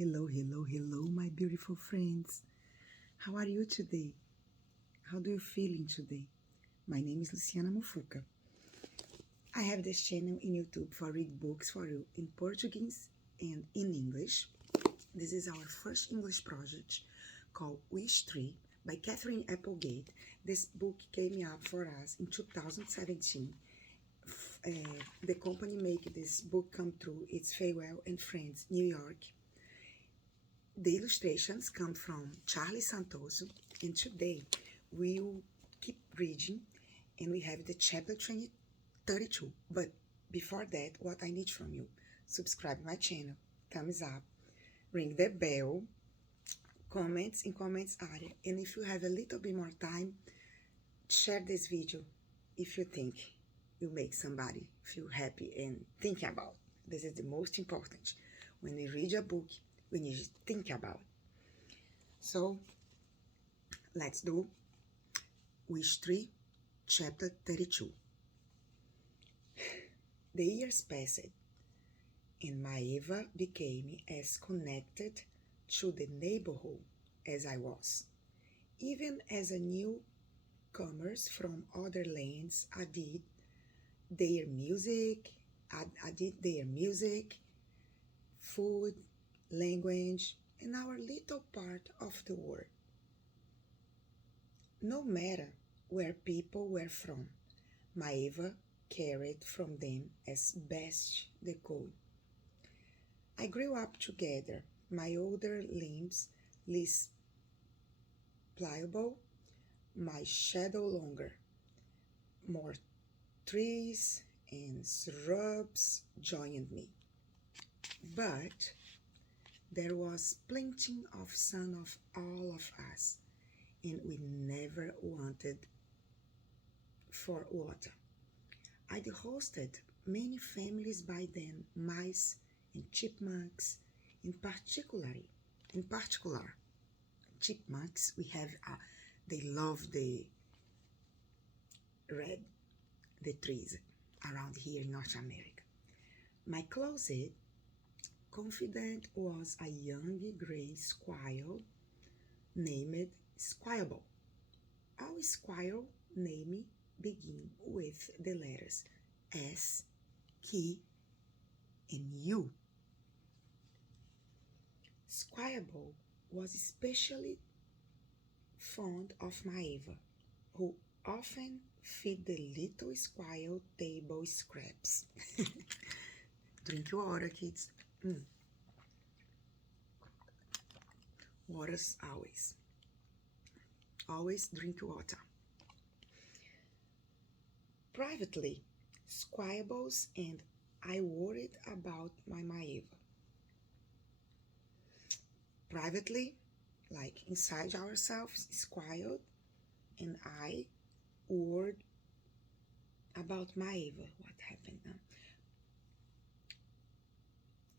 Hello, my beautiful friends. How are you today? How do you feeling today? My name is Luciana Mufuca. I have this channel in YouTube for read books for you in Portuguese and in English. This is our first English project called Wishtree by Katherine Applegate. This book came up for us in 2017. The company make this book come true. It's Feiwel and Friends, New York. The illustrations come from Charlie Santoso, and today we will keep reading, and we have the chapter 32. But before that, what I need from you, subscribe my channel, thumbs up, ring the bell, comments in comments area, and if you have a little bit more time, share this video if you think you make somebody feel happy and think about. This is the most important. When we read a book, we need to think about. So, let's do Wishtree, chapter 32. The years passed, and Maeva became as connected to the neighborhood as I was. Even as a newcomers from other lands, I did their music, food, language, and our little part of the world. No matter where people were from, Maeva cared from them as best they could. I grew up together, my older limbs less pliable, my shadow longer. More trees and shrubs joined me. But there was plenty of sun of all of us, and we never wanted for water. I'd hosted many families by then, mice and chipmunks, in particular, chipmunks. They love the trees around here in North America. My closet confidant was a young gray squirrel named Squirrel. All squirrel names begin with the letters S, K, and U. Squirrel was especially fond of Maeva, who often fed the little squirrel table scraps. Drink your water, kids. Water's always. Always drink water. Privately, Squibbles and I worried about my Maeva. Privately, like inside ourselves, Squirrel and I worried about Maeva. What happened now?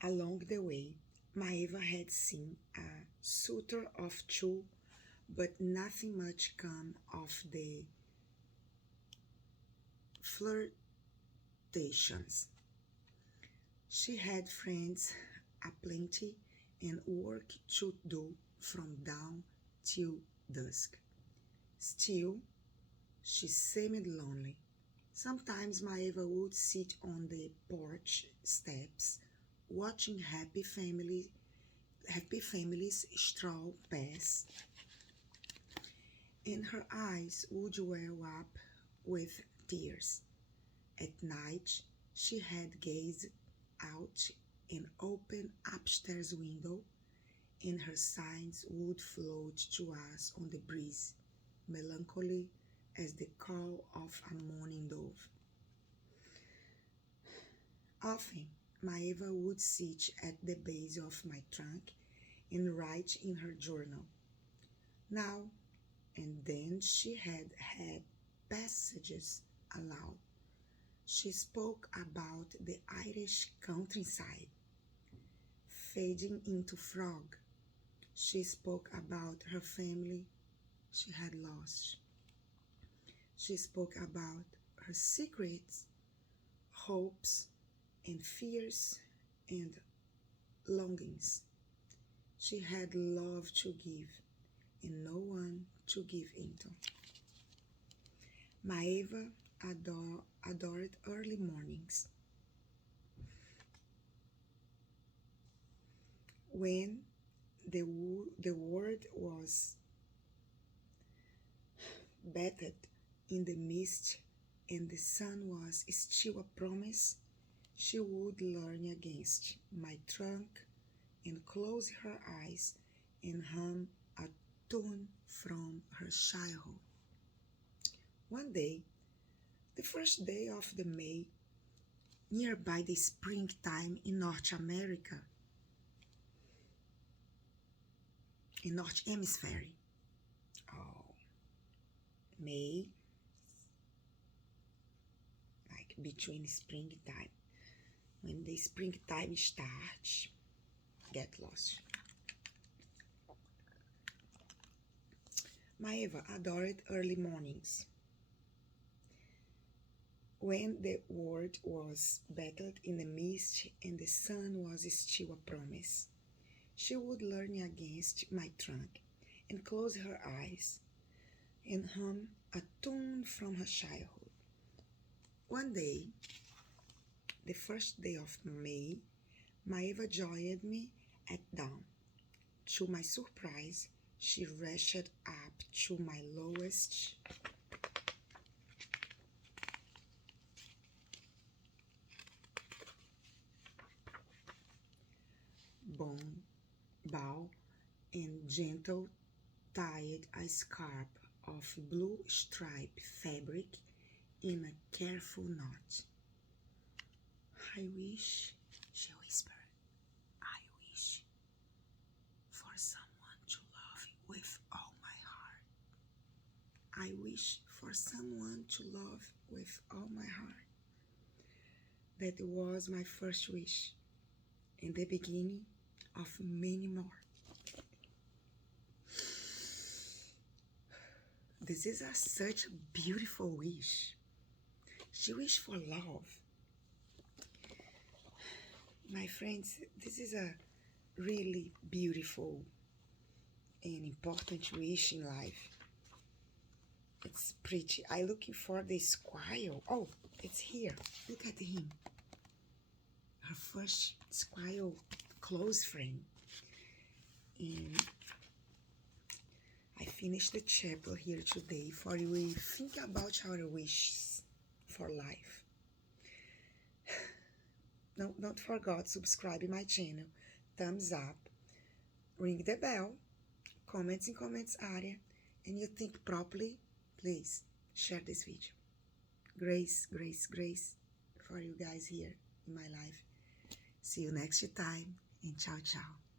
Along the way, Maeva had seen a suitor of two, but nothing much come of the flirtations. She had friends aplenty and work to do from dawn till dusk. Still, she seemed lonely. Sometimes Maeva would sit on the porch steps, watching happy families stroll past, and her eyes would well up with tears. At night, she had gazed out an open upstairs window, and her sighs would float to us on the breeze, melancholy as the call of a mourning dove. Often, Maeva would sit at the base of my trunk and write in her journal. Now and then she had passages aloud. She spoke about the Irish countryside, fading into fog. She spoke about her family she had lost. She spoke about her secrets, hopes, and fears and longings. She had love to give and no one to give into. Maeva adored early mornings. When the world was bathed in the mist and the sun was still a promise, she would lean against my trunk and close her eyes and hum a tune from her childhood. One day, the first day of the May, nearby the springtime in North America, in North Hemisphere. Oh, May, like between springtime. When the springtime starts, get lost. Maeva adored early mornings. When the world was bathed in the mist and the sun was still a promise, she would lean against my trunk and close her eyes and hum a tune from her childhood. One day, the first day of May, Maeva joined me at dawn. To my surprise, she rushed up to my lowest bow and gentle tied a scarf of blue striped fabric in a careful knot. I wish, she whispered, I wish for someone to love with all my heart. I wish for someone to love with all my heart. That was my first wish and the beginning of many more. This is such a beautiful wish. She wished for love. My friends, this is a really beautiful and important wish in life. It's pretty. I'm looking for the squirrel. Oh, it's here. Look at him. Her first squirrel close friend. And I finished the chapter here today for you to think about our wishes for life. Don't forget to subscribe my channel, thumbs up, ring the bell, comments in comments area, and you think properly, please share this video. Grace, grace, grace for you guys here in my life. See you next time and ciao, ciao.